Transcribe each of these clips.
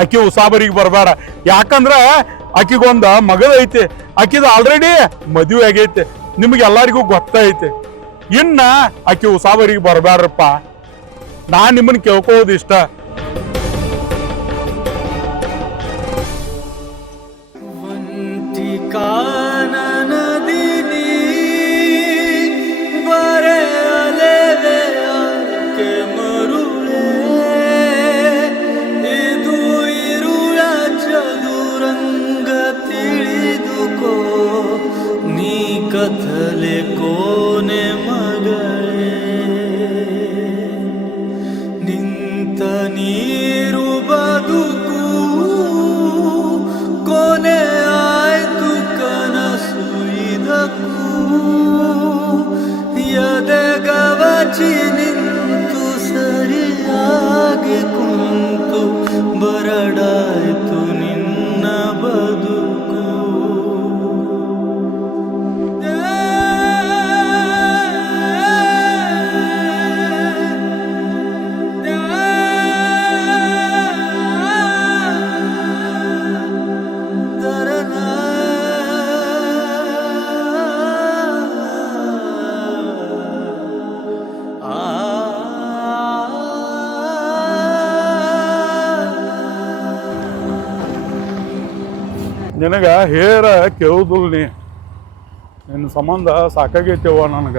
ಆಕಿ ಉಸಾಬರಿಗೆ ಬರಬೇಡ. ಯಾಕಂದ್ರ ಆಕಿಗೊಂದ ಮಗದ ಐತೆ. ಆಕಿದ ಆಲ್ರೆಡಿ ಮದುವೆ ಆಗೈತೆ. ನಿಮ್ಗೆ ಎಲ್ಲರಿಗೂ ಗೊತ್ತೈತೆ. ಇನ್ನ ಆಕಿ ಉಸಾಬರಿಗೆ ಬರಬೇಡ್ರಪ್ಪ. ನಾ ನಿಮ್ಮನ್ನ ಕೇಳ್ಕೋದು ನಿನಗ ಹೇರ ಕೇಳುದಿಲ್ಲ ನೀ. ನಿನ್ನ ಸಂಬಂಧ ಸಾಕಾಗೈತೆವ ನನಗ.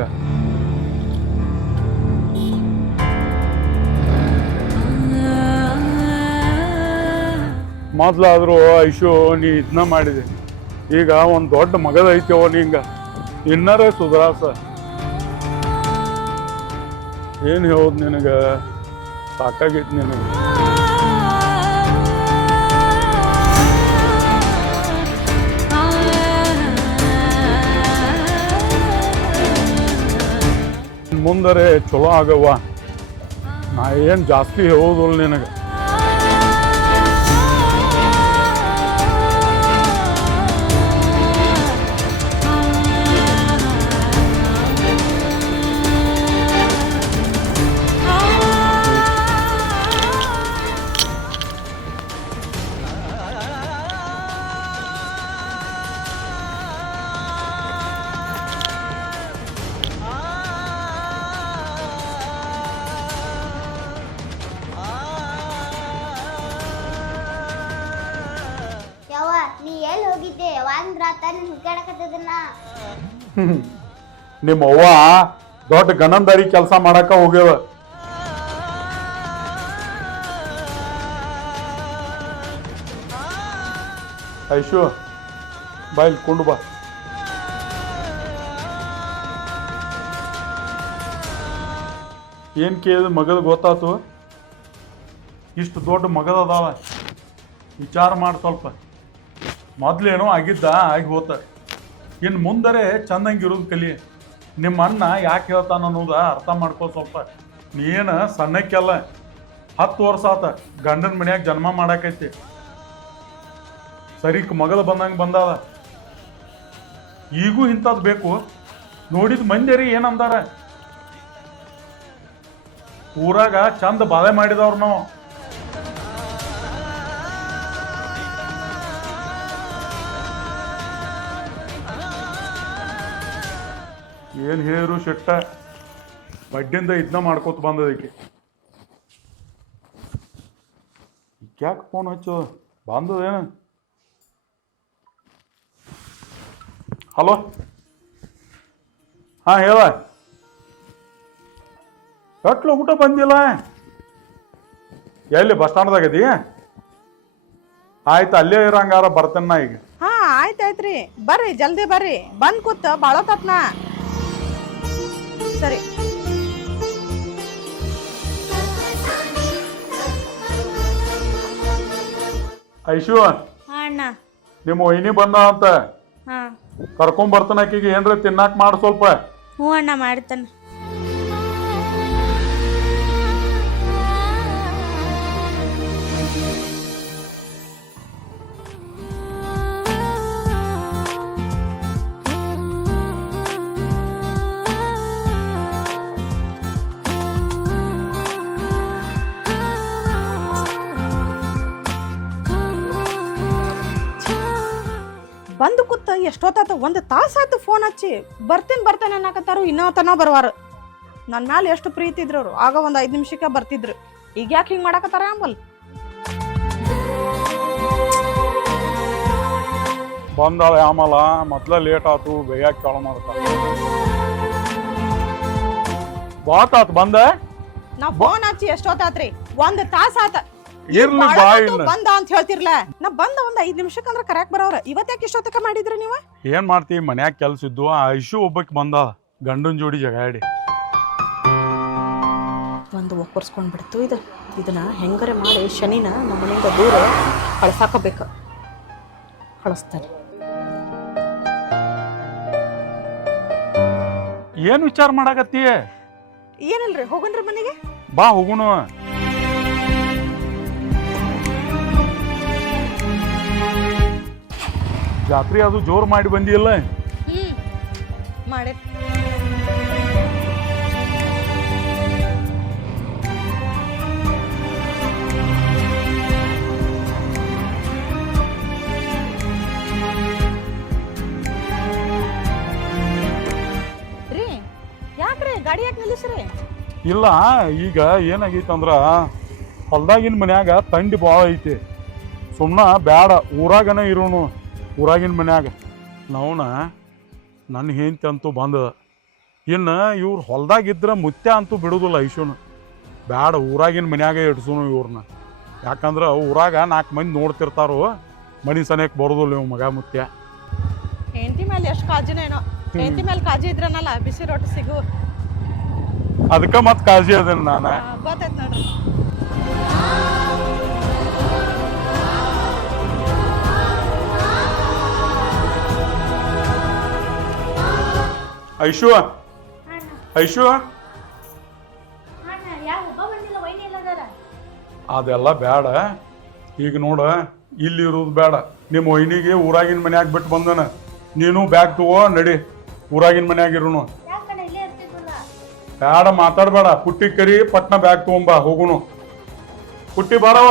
ಮೊದ್ಲಾದರೂ ಐಶು, ನೀ ಇದನ್ನ ಮಾಡಿದೆ. ಈಗ ಒಂದು ದೊಡ್ಡ ಮಗದ ಐತೆವ ನಿಂಗ. ಇನ್ನರೇ ಸುಧಾರಸ ಏನು ಹೇಳೋದು ನಿನಗ? ಸಾಕಾಗೈತಿ ನಿನಗೆ. ಮುಂದರೆ ಚಲೋ ಆಗವ್ವ. ನಾ ಏನು ಜಾಸ್ತಿ ಹೇಳೋದಿಲ್ಲ ನಿನಗೆ. ನಿಮ್ಮ ಅವ್ವ ದೊಡ್ಡ ಗಣಂದಾರಿ ಕೆಲಸ ಮಾಡಕ್ಕ ಹೋಗ್ಯವ ಐಶು ಬೈಲ್ ಕುಂಡು ಕೊಂಡು ಬಾ. ಏನ್ ಕೇಳಿದ ಮಗದ ಗೊತ್ತಾತು? ಇಷ್ಟು ದೊಡ್ಡ ಮಗದ ಅದಾವ ವಿಚಾರ ಮಾಡಿ ಸ್ವಲ್ಪ. ಮೊದಲೇನೋ ಆಗಿದ್ದ, ಆಗಿ ಹೋತ. ಇನ್ನು ಮುಂದರೆ ಚಂದಂಗಿರೋದು ಕಲಿ. ನಿಮ್ಮ ಅಣ್ಣ ಯಾಕೆ ಹೇಳ್ತಾನ ಅನ್ನೋದ ಅರ್ಥ ಮಾಡ್ಕೋ ಸ್ವಲ್ಪ. ನೀನು ಸಣ್ಣಕ್ಕೆಲ್ಲ ಹತ್ತು ವರ್ಷ ಆತ, ಗಂಡನ ಮನ್ಯಾಗ ಜನ್ಮ ಮಾಡಾಕೈತಿ. ಸರಿ ಮಗಳು ಬಂದಂಗೆ ಬಂದಾದ ಈಗೂ ಇಂಥದ್ದು ಬೇಕು. ನೋಡಿದ ಮಂದಿರಿ ಏನಂದಾರ? ಊರಾಗ ಚಂದ ಬಾಳೆ ಮಾಡಿದವ್ರು ನಾವು. ಏನು ಹೇಳಿದ್ರು ಶೆಟ್ಟ? ಬಡ್ಡಿಂದ ಇದನ್ನ ಮಾಡ್ಕೋತ ಬಂದದಕ್ಕೆ ಯಾಕೆ ಫೋನ್ ಹಚ್ಚು? ಬಂದದೇನು ಹಲೋ? ಹಾಂ, ಹೇಳ. ಕಟ್ಲು ಊಟ ಬಂದಿಲ್ಲ? ಎಲ್ಲಿ ಬಸ್ ಸ್ಟ್ಯಾಂಡ್ದಾಗ ಇದೀ ಆಯ್ತು, ಅಲ್ಲೇ ಇರಂಗಾರ, ಬರ್ತೇನೆ ನಾ ಈಗ. ಹಾ, ಆಯ್ತಾಯ್ತ್ರಿ. ಬರ್ರಿ, ಜಲ್ದಿ ಬರ್ರಿ. ಬಂದ್ ಕೂತ್ ಬಾಳೋತತ್ನ ಸರಿ. ಐಶು ಅಣ್ಣ. ನಿಮ್ಮ ವೈನಿ ಬಂದ ಅಂತ. ಹಾ. ಕರ್ಕೊಂಡ್ ಬರ್ತಾನ ಆಕಿಗೆ. ಏನ್ರ ತಿನ್ನಾಕ ಮಾಡು ಸ್ವಲ್ಪ. ಹ್ಞೂ ಅಣ್ಣ ಮಾಡ್ತಾನೆ. ಎಷ್ಟೊತ್ತಾತ? ಒಂದು ತಾಸು ಆತು ಫೋನ್ ಹಚ್ಚಿ ಬರ್ತೀನಿ ಬರ್ತೇನೆ ಅನ್ನಕತ್ತಾರು ಇನ್ನೂ ತನ ಬರುವಾರ. ನನ್ನ ಮ್ಯಾಲೆ ಎಷ್ಟು ಪ್ರೀತಿ ಇದ್ರು ಅವರು. ಆಗ ಒಂದು ಐದು ನಿಮಿಷಕ್ಕೆ ಬರ್ತಿದ್ರು. ಈಗ ಯಾಕೆ ಹಿಂಗೆ ಮಾಡಕತ್ತಾರ ಅಂಬಲ್? ಬಂದಾಳ ಆಮಲ. ಮೊದ್ಲ ಲೇಟ್ ಆತು ಬೇಯಾಕ ಕಾಳ ಮಾಡ್ತ ಬಾತ್ ಆತು ಬಂದ? ನಾ ಫೋನ್ ಹಚ್ಚಿ ಎಷ್ಟೊತ್ತಾತ್ರಿ? ಒಂದು ತಾಸು ಆತ ಇರ್ಲಿ ಬಾಳ ಬಾ ಹೊತ್ತು ಇನ್ನ. ಬಂದ ಅಂತ ಹೇಳ್ತಿರ್ಲ. ನಾ ಬಂದ ಒಂದ್ ಐದ್ ನಿಮಿಷಕ್ಕೆ ಅಂದ್ರೆ ಕರೆಕ್ಟ್ ಬರೋರ ಇವತ್ತ್ಯಾಕೆ ಇಷ್ಟೊತ್ತಕ ಮಾಡಿದ್ರಿ ನೀವು? ಏನ್ ಮಾಡ್ತಿ? ಮನ್ಯಾಗ ಕೆಲ್ಸ ಇದ್ದು ಆ ಇಶು ಒಬ್ಬಕ್ಕೆ ಬಂದ. ಗಂಡನ್ ಜೋಡಿ ಜಗಾಡಿ ಒಂದು ಒಕ್ಕರ್ಸ್ಕೊಂಡ್ ಬಿಡ್ತು ಇದು. ಇದನ್ನ ಹೆಂಗರೆ ಮಾಡಿ ಶನಿನ ನಮ್ಮ ಮನೆಯಿಂದ ದೂರ ಕಳ್ಸಾಕಬೇಕು. ಕಳಿಸ್ತಾನೆ ಏನ್ ವಿಚಾರ ಮಾಡಾಕತ್ತಿ? ಏನಿಲ್ರಿ? ಹೋಗನ್ರಿ ಮನೆಗೆ? ಬಾ ಹೋಗುನು. ಜಾತ್ರೆ ಅದು ಜೋರು ಮಾಡಿ ಬಂದಿಲ್ಲ ಹ್ಮ್ ಮಾಡಿ. ರೀ ಯಾಕ್ರಿ ಗಾಡಿ ಯಾಕೆ ನಿಲ್ಲಿಸ್ರಿ? ಇಲ್ಲ ಈಗ ಏನಾಗೈತೆ ಅಂದ್ರ ಹೊಲ್ದಾಗಿನ ಮನ್ಯಾಗ ತಂಡಿ ಭಾಳ ಐತಿ. ಸುಮ್ಮನ ಬ್ಯಾಡ ಊರಾಗನ ಇರೋನು. ಊರಾಗಿನ ಮನ್ಯಾಗ ನಾವ್ನ ನನ್ನ ಹೆಂಡತಿ ಅಂತೂ ಬಂದ ಇನ್ನು ಇವ್ರು ಹೊಲ್ದಾಗಿದ್ರೆ ಮುತ್ಯ ಅಂತೂ ಬಿಡುದಿಲ್ಲ ಐಶುನ. ಬ್ಯಾಡ ಊರಾಗಿನ ಮನ್ಯಾಗ ಇಡ್ಸೋನು ಇವ್ರನ್ನ ಯಾಕಂದ್ರೆ ಊರಾಗ ನಾಲ್ಕು ಮಂದಿ ನೋಡ್ತಿರ್ತಾರೋ ಮನಿ ಸನೇಕ್ ಬರೋದಿಲ್ಲ ಇವ್ ಮಗ ಮುತ್ಯ ಹೆಂಡತಿ ಮೇಲೆ ಎಷ್ಟು ಕಾಜಿನೇನೋ ಹೆಂಡತಿ ಮೇಲೆ ಕಾಜಿ ಇದ್ರನಲ್ಲ ಬಿಸಿ ರೊಟ್ಟಿ ಸಿಗು. ಅದಕ್ಕೆ ಮತ್ತೆ ಕಾಜಿ ಅದೇನು ನಾನು. ಗೊತ್ತೈತೆ ನೋಡ್ರಿ. ಐಶು? ಐಶು? ಅದೆಲ್ಲ ಬೇಡ ಈಗ ನೋಡ ಇಲ್ಲಿ ಇರೋದು ಬೇಡ ನಿಮ್ಮ ವೈನಿಗೆ ಊರಾಗಿನ ಮನ್ಯಾಗ ಬಿಟ್ಟು ಬಂದನ. ನೀನು ಬ್ಯಾಗ್ ತಗೋ ನಡಿ. ಊರಾಗಿನ ಮನ್ಯಾಗ ಇರೋನು. ಬೇಡ ಮಾತಾಡಬೇಡ. ಪುಟ್ಟಿ ಕರಿ ಪಟ್ನ ಬ್ಯಾಗ್ ತಗೊಂಬಾ ಹೋಗುನು. ಪುಟ್ಟಿ ಬಾರವ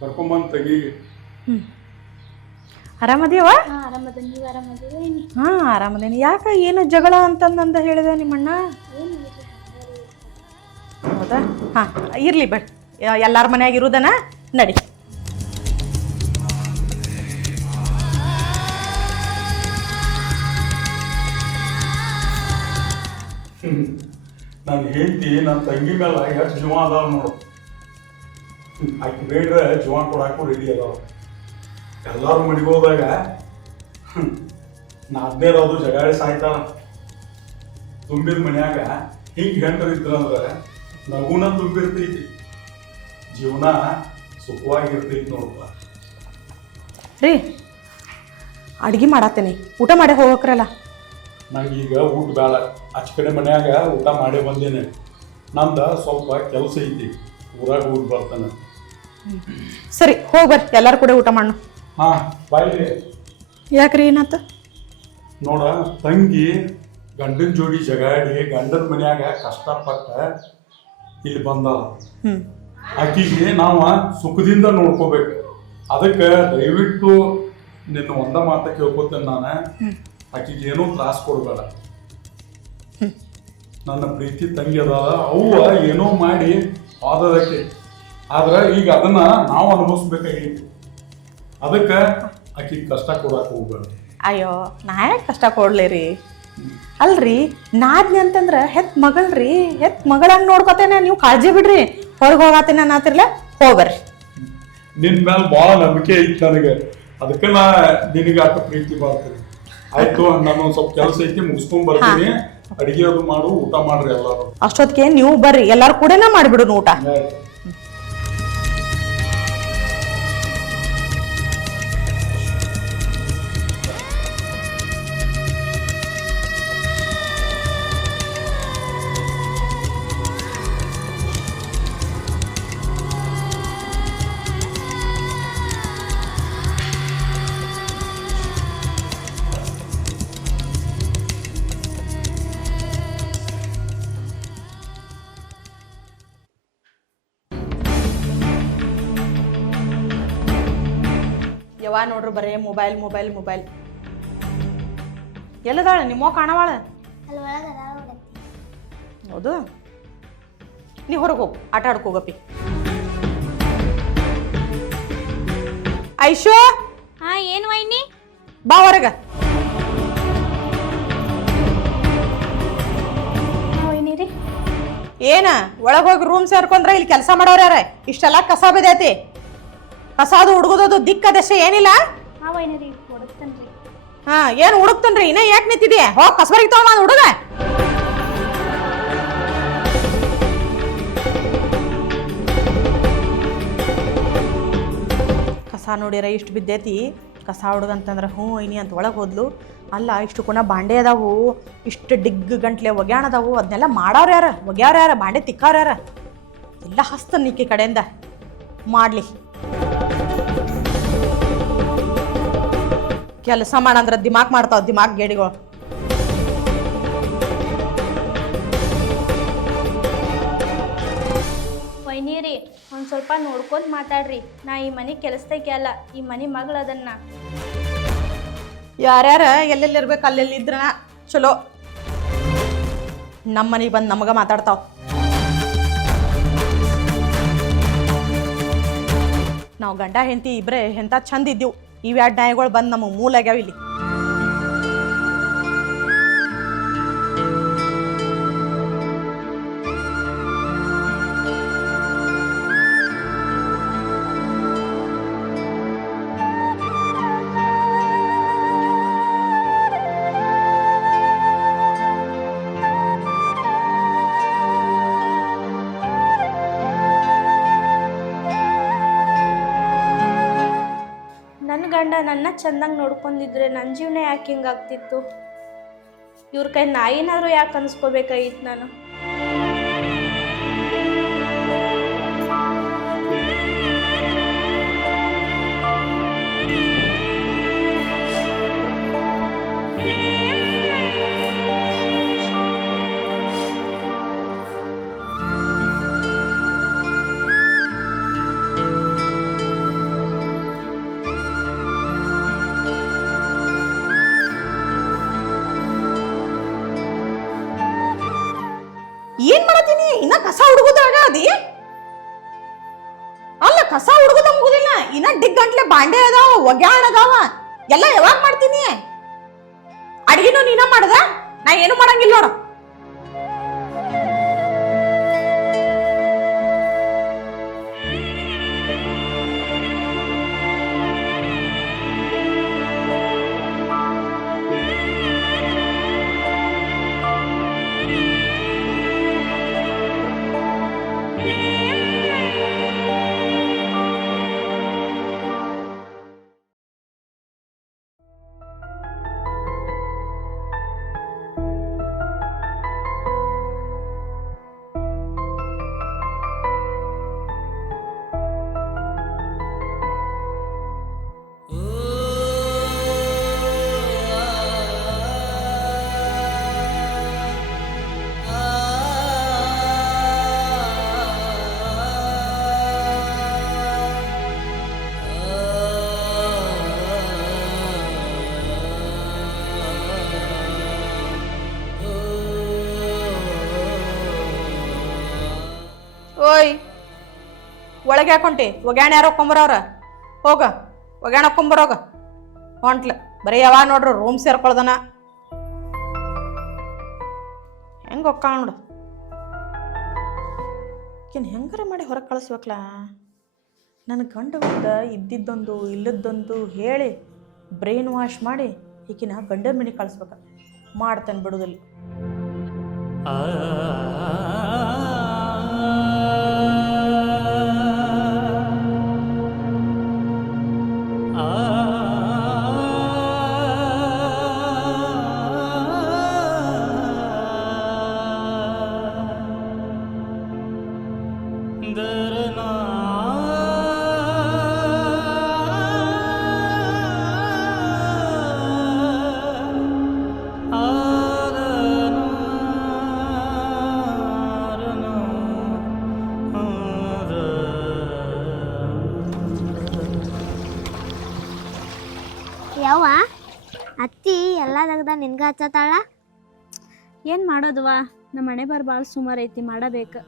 ಕರ್ಕೊಂಬಂದ್ ತಂಗಿಗೆ ಆರಾಮದೇವ ಹಾ ಆರಾಮದ ನೀವು ಆರಾಮದಿರಿ ಹಾ ಆರಾಮದೇನಿ. ಯಾಕ ಏನು ಜಗಳ ಅಂತಂದಂದ ಹೇಳಿದ ನಿಮ್ಮಣ್ಣ? ಹೌದಾ? ಹಾ ಇರ್ಲಿ ಬಟ್ ಎಲ್ಲಾರ ಮನ್ಯಾಗ ಇರುದನ? ನಡಿ. ನನ್ನ ಹೆಂಡತಿ ನನ್ನ ತಂಗಿ ಮೇಲೆ ಎಷ್ಟು ಜೀವ ಅದಾವ ನೋಡು. ಆಕೆ ಬೇಡ್ರೆ ಜೀವ ಕೊಡಾಕು ರೆಡಿ ಅದಾವ. ಎಲ್ಲರೂ ಮನೆಗೆ ಹೋದಾಗ ನಾದ್ನೇರದು ಜಗಾಳಿ ಸಾಯ್ತಾಳ. ತುಂಬಿದ ಮನ್ಯಾಗ ಹಿಂಗೆ ಹೆಂಡ್ರು ಇದ್ರಂದ್ರೆ ನಗುನ ತುಂಬಿರ್ತೈತಿ. ಜೀವನ ಸುಖವಾಗಿರ್ತೈತಿ ನೋಡಪ್ಪ ರೀ ಅಡ್ಗೆ ಮಾಡತ್ತೇನೆ ಊಟ ಮಾಡಿ ಹೋಗಕ್ರಲ್ಲ ಈಗ ಊಟ ಬೇಡ. ಆಚೆ ಕಡೆ ಮನ್ಯಾಗ ಊಟ ಮಾಡೇ ಬಂದೇನೆ. ನಂದ ಸ್ವಲ್ಪ ಕೆಲಸ ಐತಿ. ಊರಾಗ ಊಟ ಬರ್ತಾನೆ. ಸರಿ ಹೋಗಿ ಬರ್ರಿ ಎಲ್ಲಾರು ಕೂಡ ಊಟ ಮಾಡು ಹಾಂ ಬಾಯ್ ಯಾಕ್ರಿ ಏನಾತ? ನೋಡ ತಂಗಿ ಗಂಡನ ಜೋಡಿ ಜಗಾಡಿ ಗಂಡನ ಮನ್ಯಾಗ ಕಷ್ಟಪಟ್ಟ ಇಲ್ಲಿ ಬಂದಾಳ ಹ್ಞೂ ಆಕಿಗೆ ನಾವು ಸುಖದಿಂದ ನೋಡ್ಕೋಬೇಕು. ಅದಕ್ಕೆ ದಯವಿಟ್ಟು ನಿನ್ನ ಒಂದ ಮಾತ ಕೇಳ್ಕೊತೇನೆ ನಾನು. ಆಕಿಗೆ ಏನೂ ತ್ರಾಸ ಕೊಡಬೇಡ. ನನ್ನ ಪ್ರೀತಿ ತಂಗಿ ಅದಾವ ಅವ್ವ ಏನೋ ಮಾಡಿ ಆದದಕ್ಕೆ ಆದ್ರೆ ಈಗ ಅದನ್ನ ನಾವು ಅನುಭವಿಸ್ಬೇಕಾಗೈತಿ ಅದಕ್ಕೆ ಆಕಿ ಕಷ್ಟ ಕೊಡಕ್ಕೆ ಹೋಗ್ಬೇಡ. ಅಯ್ಯೋ ನಾ ಯಾಕೆ ಕಷ್ಟ ಕೊಡ್ಲಿ ರೀ ಅಲ್ರಿ ನಾದ್ನಿ ಅಂತಂದ್ರೆ ಹೆತ್ ಮಗಳ್ರಿ ಹೆತ್ ಮಗಳಂಗ್ ನೋಡ್ಕೊತೇನೆ ನೀವು ಕಾಳಜಿ ಬಿಡ್ರಿ. ಹೊರಗೆ ಹೋಗತ್ತೇನೆ ಅನ್ನತ್ತಿರ್ಲ ಹೋಗ್ಬರ್ರಿ. ನಿನ್ ಮೇಲೆ ಭಾಳ ನಂಬಿಕೆ ಐತಿ ನನಗೆ. ಅದಕ್ಕೆ ನಾ ನಿನಗೆ ಆಟ ಪ್ರೀತಿ ಬರ್ತದೆ ಆಯ್ತು ನಾನು ಸ್ವಲ್ಪ ಕೆಲಸ ಐತಿ ಮುಗಿಸ್ಕೊಂಡ್ ಬರ್ತೀನಿ. ಅಡಿಗೆ ಅದು ಮಾಡು ಊಟ ಮಾಡ್ರಿ ಎಲ್ಲಾರು. ಅಷ್ಟೊತ್ತಿಗೆ ನೀವು ಬರ್ರಿ ಎಲ್ಲಾರು ಕೂಡ ಮಾಡ್ಬಿಡು ಊಟ ಯವ್ವ ನೋಡ್ರಿ ಬರೇ ಮೊಬೈಲ್ ಮೊಬೈಲ್ ಮೊಬೈಲ್ ಎಲ್ಲದಾಳ? ನಿಮ್ಮ ಕಾಣವಾಳ? ಅಲ್ಲಿ ಒಳಗೆ ಅದಾಳ ನೋಡತ್ತಿ ಹೌದು? ನೀ ಹೊರಗೆ ಹೋಗು ಆಟ ಆಡ್ಕೋಗಪ್ಪಿ ಐಶೋ? ಹಾ ಏನು ವೈನಿ? ಬಾ ಹೊರಗ. ಏನ? ಒಳಗೆ ಹೋಗಿ ರೂಮ್ ಸೇರ್ಕೊಂಡ್ರೆ ಇಲ್ಲಿ ಕೆಲಸ ಮಾಡೋರ್ಯಾರ ಇಷ್ಟೆಲ್ಲ ಕಸ ಬಿದ್ದೈತಿ. ಕಸ ಅದು ಹುಡುಗದದು ದಿಕ್ಕ ದಶೆ ಏನಿಲ್ಲ ಹಾ ಕೊಡುತ್ತೇನ್ರಿ ಹಾ ಏನು ಹುಡುಕ್ತನ್ರಿ? ಇನ್ನ ಯಾಕೆ ನಿಂತಿದ್ಯಾ? ಹೋಗ್ ಕಸಬರಿಗೆ ನಾನು ಹುಡುಗ. ಕಸ ನೋಡಿರ ಇಷ್ಟು ಬಿದ್ದೈತಿ. ಕಸ ಹುಡುಗಂತಂದ್ರೆ ಹ್ಞೂ ಐನಿ ಅಂತ ಒಳಗೆ ಹೋದ್ಲು. ಅಲ್ಲ ಇಷ್ಟು ಕುಣ ಬಾಂಡೆ ಅದಾವು. ಇಷ್ಟು ಡಿಗ್ ಗಂಟ್ಲೆ ಒಗ್ಯಾಣ ಅದಾವು. ಅದನ್ನೆಲ್ಲ ಮಾಡೋರು ಯಾರ? ಒಗ್ಯಾರ ಯಾರ? ಬಾಂಡೆ ತಿಕ್ಕಾರ ಯಾರ? ಎಲ್ಲ ಹಸ್ತ ನಿಕ್ಕಿ ಕಡೆಯಿಂದ. ಮಾಡಲಿ. ಕೆಲಸ ಮಾಡಂದ್ರ ದಿಮಾಕ್ ಮಾಡ್ತಾವ ದಿಮಾಕ್ ಗೇಡಿಗಳು ವೈನೀರಿ ಒಂದು ಸ್ವಲ್ಪ ನೋಡ್ಕೊಂತ ಮಾತಾಡ್ರಿ. ನಾ ಈ ಮನೆ ಕೆಲಸದಾಗೆ ಅಲ್ಲ ಈ ಮನೆ ಮಗಳು ಅದನ್ನ. ಯಾರ್ಯಾರ ಎಲ್ಲೆಲ್ಲಿರ್ಬೇಕು ಇರ್ಬೇಕು ಅಲ್ಲೆಲ್ಲಿ ಇದ್ರ ಚಲೋ. ನಮ್ಮ ಮನೆಗೆ ಬಂದು ನಮಗ ಮಾತಾಡ್ತಾವ. ನಾವು ಗಂಡ ಹೆಂಡತಿ ಇಬ್ಬರೇ ಎಂಥ ಚಂದ ಇದ್ದೀವಿ? ಇವ್ಯಾಡ್ ನಾಯಿಗಳು ಬಂದು ನಮಗೆ ಮೂಲಾಗ್ಯಾವ ಇಲ್ಲಿ. ಗಂಡ ನನ್ನ ಚೆಂದಾಗಿ ನೋಡ್ಕೊಂಡಿದ್ರೆ ನನ್ನ ಜೀವನ ಯಾಕೆ ಹಿಂಗಾಗ್ತಿತ್ತು ಇವ್ರ ಕೈ ನಾಯಿನಾದ್ರೂ ಯಾಕೆ ಅನ್ಸ್ಕೋಬೇಕಾಗಿತ್ತು ನಾನು? ಅದಿ? ಅಲ್ಲ, ಕಸ ಹುಡುಗದ ಮುಗುದಿಲ್ಲ ಇನ್ನ ಡಿಗ್ ಗಂಟ್ಲೆ ಬಾಂಡೆ ಅದಾವ ಒಗ್ಯಾಣ ಅದಾವ. ಎಲ್ಲ ಯಾವಾಗ ಮಾಡ್ತೀನಿ? ಅಡಿಗೆನೂ ನೀನ ಮಾಡ್ದ? ನಾ ಏನು ಮಾಡಂಗಿಲ್ಲ ನೋಡು. ಒಳಗೆ ಹಾಕೊಂಟಿ. ಒಗ್ಯಾಣ ಯಾರೋ ಕೊಂಬರವ್ರ? ಹೋಗ. ಒಗ್ಯಾಣ ಕೊಂಬರೋಗ. ಹೊಂಟ್ಲ. ಬರೀ ಯಾವ ನೋಡ್ರಿ ರೂಮ್ ಸೇರ್ಕೊಳ್ದನ. ಹೆಂಗೆ ನೋಡು. ಈಕಿನ ಹೆಂಗಾರ ಮಾಡಿ ಹೊರಗೆ ಕಳಿಸ್ಬೇಕಲ್ಲ ನನ್ನ ಗಂಡ ಬಂದ ಇದ್ದಿದ್ದೊಂದು, ಇಲ್ಲದ್ದೊಂದು ಹೇಳಿ ಬ್ರೈನ್ ವಾಶ್ ಮಾಡಿ ಈಕಿನ ಗಂಡನ ಮನೆ ಕಳಿಸ್ಬೇಕ. ಮಾಡ್ತೇನೆ ಬಿಡುದಿಲ್ಲ. ಯವ್ವ? ಅತ್ತಿ ಎಲ್ಲ ತೆಗ್ದ ನಿನ್ಗ ಹಚ್ಚತಾಳ? ಏನು ಮಾಡೋದವ್ವ ನಮ್ಮ ಮನೆ ಬಾರ್ ಭಾಳ ಸುಮಾರು ಐತಿ ಮಾಡಬೇಕು.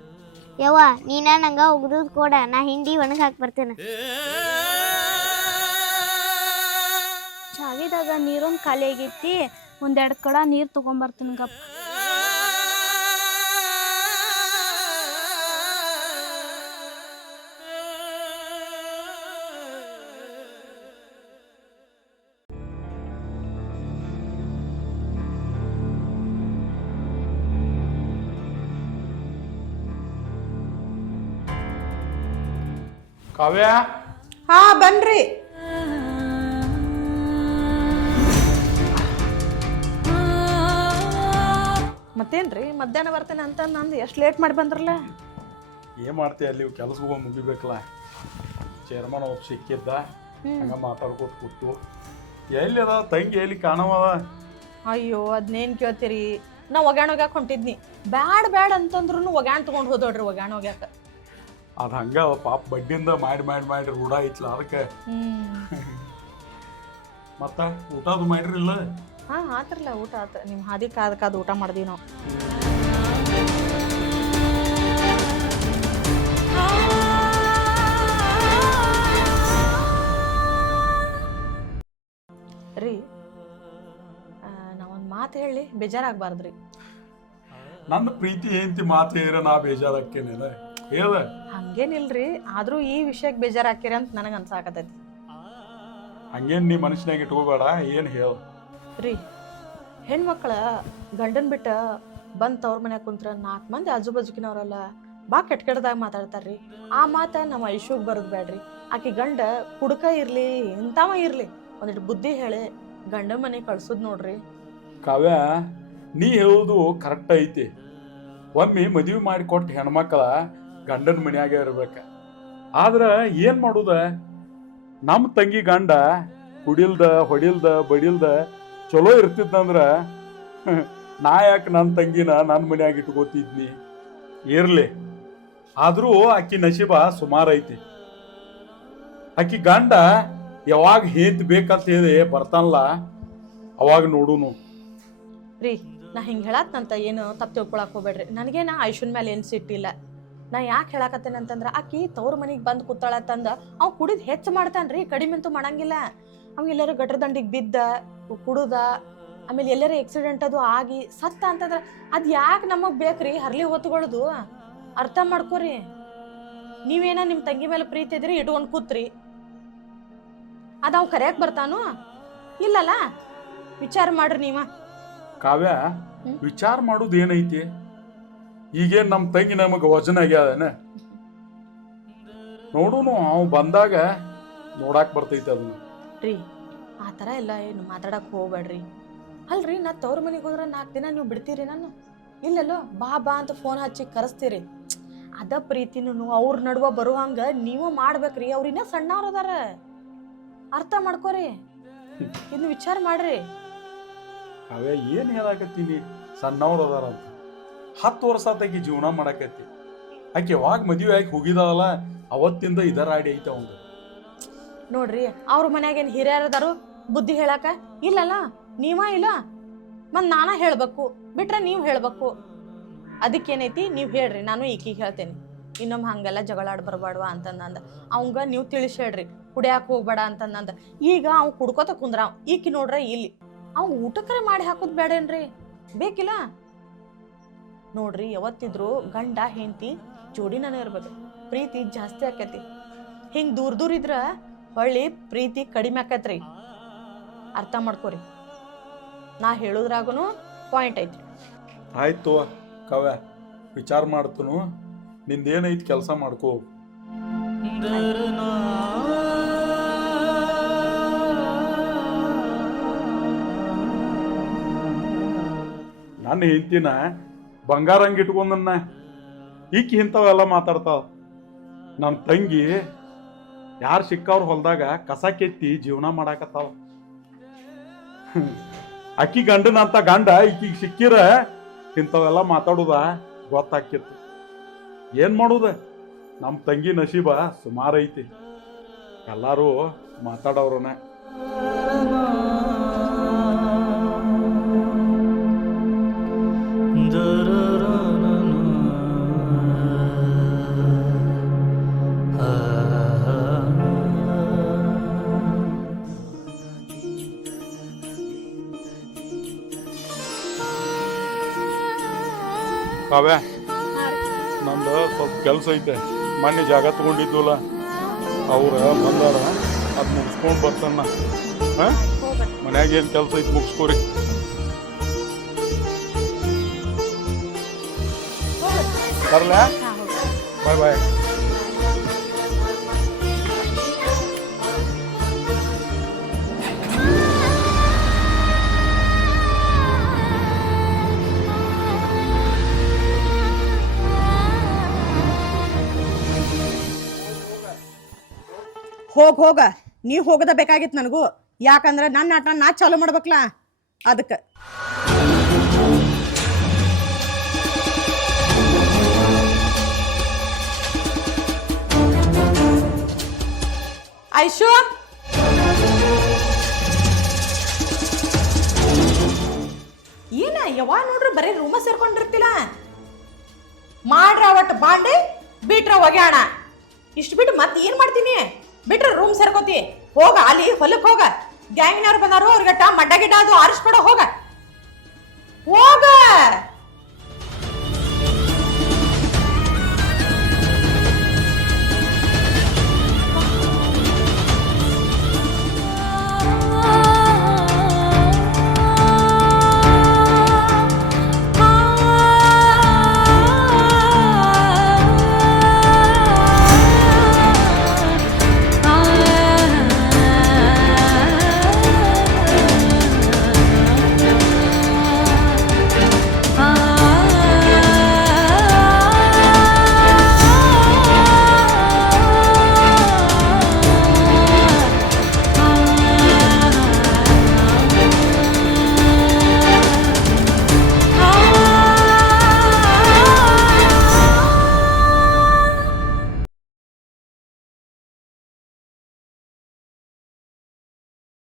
ಯವ್ವ ನೀನ ನಂಗ ಉಗ್ರದ್ ಕೊಡ ನಾ ಹಿಂಡಿ ಒಣಗ್ ಹಾಕಿ ಬರ್ತೇನೆ. ಚಾವಿದಾಗ ನೀರೊಂದು ಖಾಲಿ ಆಗೈತಿ ಒಂದೆರಡು ಕೊಡ ನೀರು ತೊಗೊಂಬರ್ತೀನಿ ಗಪ್. ಕಾವ್ಯ? ಹಾ ಬನ್ರಿ. ಮತ್ತೇನ್ರಿ? ಮಧ್ಯಾಹ್ನ ಬರ್ತೇನೆ ಅಂತ ನಂದು ಎಷ್ಟು ಲೇಟ್ ಮಾಡಿ ಬಂದ್ರಲ್ಲ? ಏನ್ ಮಾಡ್ತೀಯ ಅಲ್ಲಿ? ಕೆಲಸ ಹೋಗಿ ಮುಗಿಬೇಕಲ್ಲ. ಚೇರ್ಮನ್ ಒಬ್ಬ ಸಿಕ್ಕಿದ್ದ. ಹಂಗ ಮಾತಾಡ್ಕೊತ ಕೂತು. ಎಲ್ಲಿ ಅದ? ತಂಗಿ ಎಲ್ಲಿ ಕಾಣವದ ಅಯ್ಯೋ ಅದ್ನೇನ್ ಕೇಳ್ತೀರಿ? ನಾ ಒಗ್ಯಾಣ ಒಗ್ಯಾಕ ಹೊಂಟಿದ್ನಿ. ಬ್ಯಾಡ್ ಬ್ಯಾಡ್ ಅಂತಂದ್ರು ಒಗ್ಯಾಣ ತೊಗೊಂಡು ಹೋದೋಡ್ರಿ ಒಗ್ಯಾಣ ಒಗ್ಯಾಕ. ಅದು ಹಂಗ ಪಾಪ ಬಡ್ಡಿಯಿಂದ ಮಾಡಿ ಮಾಡಿ ಮಾಡಿ ರೂಢ ಐತ್ಲ ಅದಕ್ಕೆ. ಮತ್ತೆ ಊಟ ಅದು ಮಾಡಿರಿಲ್ಲ ಹಾಂ ಆತ್ರಲ್ಲ ಊಟ ಆತ. ನಿಮ್ಮ ಹಾದಿ ಕಾದ ಕಾದ ಊಟ ಮಾಡಿದ್ವಿ ನಾವು. ರೀ ಮಾತು ಹೇಳಿ ಬೇಜಾರಾಗಬಾರ್ದ್ರಿ. ನನ್ನ ಪ್ರೀತಿ ಏಂತಿ ಮಾತು ಹೇರ ನಾ ಬೇಜಾರಕ್ಕೇನೇನ ಹೇಳ. ಹಂಗೇನಿಲ್ರಿ ಆದರೂ ಈ ವಿಷಯಕ್ಕೆ ಬೇಜಾರಾಕಿರಿ ಅಂತ ನನಗೆ ಅನ್ಸಾಕತೈತಿ ಹಂಗೇನ್ ನೀ ಮನಸ್ಸಿನಾಗ ಇಟ್ಕೋಬೇಡ ಏನು ಹೇಳ. ರೀ ಹೆಣ್ಮಕ್ಳ ಗಂಡನ್ ಬಿಟ್ಟ ಬಂದ್ ತವ್ರ ಮನ್ಯಾಗ ಕುಂತ್ರ ನಾಲ್ಕು ಮಂದಿ ಆಜು ಬಾಜುಕಿನವ್ರಲ್ಲ ಬಾ ಕೆಟ್ಟ ಕೆಟ್ಟದಾಗ ಮಾತಾಡ್ತಾರ್ರಿ. ಆ ಮಾತ ನಮ್ಮ ಐಶುಗ್ ಬರೋದು ಬೇಡ್ರಿ ಆಕಿ ಗಂಡ ಕುಡ್ಕ ಇರ್ಲಿ ಇಂಥವ ಇರ್ಲಿ ಒಂದಿಟ್ಟು ಬುದ್ಧಿ ಹೇಳಿ ಗಂಡ ಮನೆ ಕಳ್ಸುದ್ ನೋಡ್ರಿ. ಕಾವ್ಯ ನೀ ಹೇಳುದು ಕರೆಕ್ಟ್ ಐತಿ. ಒಮ್ಮೆ ಮದುವೆ ಮಾಡಿ ಕೊಟ್ಟ ಹೆಣ್ಮಕ್ಳ ಗಂಡನ ಮನ್ಯಾಗೆ ಇರ್ಬೇಕ. ಆದ್ರ ಏನ್ ಮಾಡುದ? ನಮ್ಮ ತಂಗಿ ಗಂಡ ಕುಡಿಲ್ದ, ಹೊಡಿಲ್ದ, ಬಡಿಲ್ದ ಚಲೋ ಇರ್ತಿದ್ದಂದ್ರ ನಾ ಯಾಕೆ ನನ್ನ ತಂಗಿನ ನನ್ನ ಮನ್ಯಾಗ ಇಟ್ಕೋತಿದ್ನಿ? ಇರ್ಲಿ. ಆದ್ರೂ ಅಕ್ಕಿ ನಶೀಬ ಸುಮಾರು ಐತಿ. ಆಕಿ ಗಂಡ ಯಾವಾಗ ಹೇತ್ ಬೇಕಂತ ಹೇಳಿ ಬರ್ತಾನಲ್ಲ ಅವಾಗ ನೋಡುನು. ರೀ, ನಾ ಹಿಂಗೆ ಹೇಳತ್ನಂತ ಏನು ತಪ್ಪು ತಿಳ್ಕೊಳಕ್ ಹೋಗ್ಬೇಡ್ರಿ. ನನಗೇನ ಆಯುಷನ್ ಮೇಲೆ ಏನು ಸಿಟ್ಟಿಲ್ಲ. ನಾ ಯಾಕೆ ಹೇಳಕತ್ತೇನೆ ಅಂತಂದ್ರೆ ಆಕಿ ತವ್ರ ಮನೆಗೆ ಬಂದು ಕೂತಾಳತ್ತಂದ ಅವ್ ಕುಡಿದ್ ಹೆಚ್ಚು ಮಾಡ್ತಾನ್ರಿ ಕಡಿಮೆ ಅಂತೂ ಮಾಡಂಗಿಲ್ಲ. ಅವ್ ಎಲ್ಲರೂ ಗಟ್ರ ದಂಡಿಗೆ ಬಿದ್ದ ಕುಡುದ ಆಮೇಲೆ ಎಲ್ಲರೂ ಆಕ್ಸಿಡೆಂಟ್ ಅದು ಆಗಿ ಸತ್ತ ಅಂತಂದ್ರೆ ಅದ್ ಯಾಕೆ ನಮಗ್ ಬೇಕ್ರಿ? ಹರ್ಲಿ ಹೊತ್ಕೊಳ್ಳೋದು ಅರ್ಥ ಮಾಡ್ಕೋರಿ. ನೀವೇನ ನಿಮ್ಮ ತಂಗಿ ಮೇಲೆ ಪ್ರೀತಿ ಇದ್ರಿ ಇಟ್ಕೊಂಡು ಕೂತ್ರಿ. ಅದ ಅವ್ ಕರೆಯಕ್ ಬರ್ತಾನು? ಇಲ್ಲಲ್ಲ? ವಿಚಾರ ಮಾಡ್ರಿ ನೀವ. ಕಾವ್ಯ? ವಿಚಾರ ಮಾಡೋದು ಏನೈತಿ? ಈಗೇನ್ ನಮ್ಮ ತಂಗಿ ನಮಗೆ ವಚನ ಆಗ್ಯಾದೇನೆ? ನೋಡುನು ಅವ್ ಬಂದಾಗ ನೋಡಾಕ್ ಬರ್ತೈತೆ ಅದನ್ನ. ರೀ ಆ ಥರ ಎಲ್ಲ ಏನು ಮಾತಾಡಕ್ ಹೋಗ್ಬೇಡ್ರಿ. ಅಲ್ರಿ ನಾ ತವ್ರ ಮನೆಗೆ ಹೋದ್ರೆ ನಾಲ್ಕು ದಿನ ನೀವು ಬಿಡ್ತೀರಿ ನಾನು ಇಲ್ಲಲ್ಲೋ ಬಾ ಬಾ ಅಂತ ಫೋನ್ ಹಚ್ಚಿ ಕರೆಸ್ತೀರಿ. ಅದ ಪ್ರೀತಿನೂ ಅವ್ರ ನಡುವ ಬರುವಂಗ ನೀವು ಮಾಡ್ಬೇಕ್ರಿ ಅವ್ರಿನ್ನ ಸಣ್ಣವ್ರ ಅದಾರ. ಅರ್ಥ ಮಾಡ್ಕೋರಿ. ಇನ್ನು ವಿಚಾರ ಮಾಡ್ರಿ. ಅವೇ ಏನ್ ಹೇಳಾಕತ್ತೀನಿ? ಸಣ್ಣವ್ರು ಅದಾರ ಅಂತ ಹತ್ತು ವರ್ಷ ಆಕಿ ಜೀವನ ಮಾಡಕತ್ತಿ. ಆಕೆ ಯಾವಾಗ ಮದುವೆ ಆಗಿ ಹೋಗಿದಾವಲ್ಲ ಅವತ್ತಿಂದ ಇದರ ಆಡಿ ಐತೆ ಅವಂಗ ನೋಡ್ರಿ, ಅವ್ರ ಮನ್ಯಾಗ ಏನು ಹಿರಿಯರದಾರು ಬುದ್ಧಿ ಹೇಳಕ? ಇಲ್ಲಲ್ಲ, ನೀವ ಇಲ್ಲ. ಮತ್ ನಾನ ಹೇಳ್ಬೇಕು, ಬಿಟ್ರೆ ನೀವು ಹೇಳ್ಬೇಕು. ಅದಕ್ಕೇನೈತಿ, ನೀವು ಹೇಳ್ರಿ, ನಾನು ಈಕಿಗೆ ಹೇಳ್ತೇನೆ. ಇನ್ನೊಮ್ಮೆ ಹಂಗೆಲ್ಲ ಜಗಳಾಡ್ ಬರಬಾರ್ವ ಅಂತಂದಂದ. ಅವಂಗ ನೀವು ತಿಳಿಸಿ ಹೇಳ್ರಿ, ಕುಡಿಯಾಕ ಹೋಗ್ಬೇಡ ಅಂತಂದಂದ. ಈಗ ಅವ್ ಕುಡ್ಕೋತ ಕುಂದ್ರ ಈಕಿ ನೋಡ್ರ ಇಲ್ಲಿ. ಅವ್ ಊಟಕ್ಕರೆ ಮಾಡಿ ಹಾಕೋದ್ ಬೇಡೇನ್ರಿ ಬೇಕಿಲ್ಲ? ನೋಡ್ರಿ, ಯಾವತ್ತಿದ್ರು ಗಂಡ, ಹೆಂಡತಿ ಜೋಡಿನೇ ಇರ್ಬೇಕು. ಪ್ರೀತಿ ಜಾಸ್ತಿ ಆಕೈತಿ. ಹಿಂಗ್ ದೂರ ದೂರ ಇದ್ರ ಹೊಳ್ಳಿ ಪ್ರೀತಿ ಕಡಿಮೆ ಆಕೈತ್ರಿ. ಅರ್ಥ ಮಾಡ್ಕೋರಿ. ನಾ ಹೇಳುದ್ರಾಗೂ ಪಾಯಿಂಟ್ ಐತಿ ಆಯ್ತು ಕವ್ಯ, ವಿಚಾರ ಮಾಡ್ತನು. ನಿಂದೇನೈತಿ ಕೆಲಸ ಮಾಡ್ಕೋ. ನನ್ನ ಹೆಂಡತಿನ ಬಂಗಾರ ಹಂಗೆ ಇಟ್ಕೊಂಡನ್ನ. ಈಕಿ ಇಂಥವೆಲ್ಲ ಮಾತಾಡ್ತಾವ ನಮ್ಮ ತಂಗಿ ಯಾರು ಸಿಕ್ಕವ್ರ ಹೊಲದಾಗ ಕಸ ಕೆತ್ತಿ ಜೀವನ ಮಾಡಾಕತ್ತಾವ ಅಕ್ಕಿ ಅಕ್ಕಿ ಗಂಡನಂತ ಗಂಡ ಈಕಿಗೆ ಸಿಕ್ಕಿರ ಇಂಥವೆಲ್ಲ ಮಾತಾಡುದ ಗೊತ್ತಾಕಿತ್ತು ಏನ್ ಮಾಡುದ? ನಮ್ಮ ತಂಗಿ ನಶೀಬ ಸುಮಾರು ಐತಿ. ಎಲ್ಲಾರು ಮಾತಾಡೋರನ. ಕಾವ್ಯ ನಂದು ಸ್ವಲ್ಪ ಕೆಲಸ ಐತೆ. ಮೊನ್ನೆ ಜಾಗ ತಗೊಂಡಿದ್ವಲ್ಲ ಅವ್ರ ಬಂದಾರ. ಅದು ಮುಗಿಸ್ಕೊಂಡು ಬರ್ತಾನ ಹಾ? ಮನ್ಯಾಗ ಏನು ಕೆಲಸ ಐತೆ ಮುಗಿಸ್ಕೋರಿ. ಬರಲ? ಬಾಯ್ ಬಾಯ್. ಹೋಗ್ ಹೋಗ. ನೀ ಹೋಗದ ಬೇಕಾಗಿತ್ತು ನನಗೂ. ಯಾಕಂದ್ರೆ ನನ್ನ ಆಟ ನಾ ಚಾಲೂ ಮಾಡ್ಬೇಕಲ್ಲ ಅದಕ್ಕೆ. ಐಶು? ಏನ ಯಾವ ನೋಡ್ರಿ ಬರೀ ರೂಮ ಸೇರ್ಕೊಂಡಿರ್ತಿಲ್ಲ? ಮಾಡ್ರ ಒಟ್ಟು ಬಾಂಡೆ, ಬಿಟ್ರ ಒಗ್ಯಾಣ. ಇಷ್ಟು ಬಿಟ್ಟು ಮತ್ತೆ ಏನ್ ಮಾಡ್ತೀನಿ? ಬಿಟ್ರೆ ರೂಮ್ ಸರ್ಕೋತಿ. ಹೋಗ, ಅಲ್ಲಿ ಹೊಲಕ್ ಹೋಗ. ಗ್ಯಾಂಗ್ನವ್ರು ಬಂದಾರು, ಅವ್ರಿಗೆ ಮಡ್ಡ ಗಿಡ ಅದು ಆರಿಸ್ಕೊಡ ಹೋಗ. ಹೋಗ.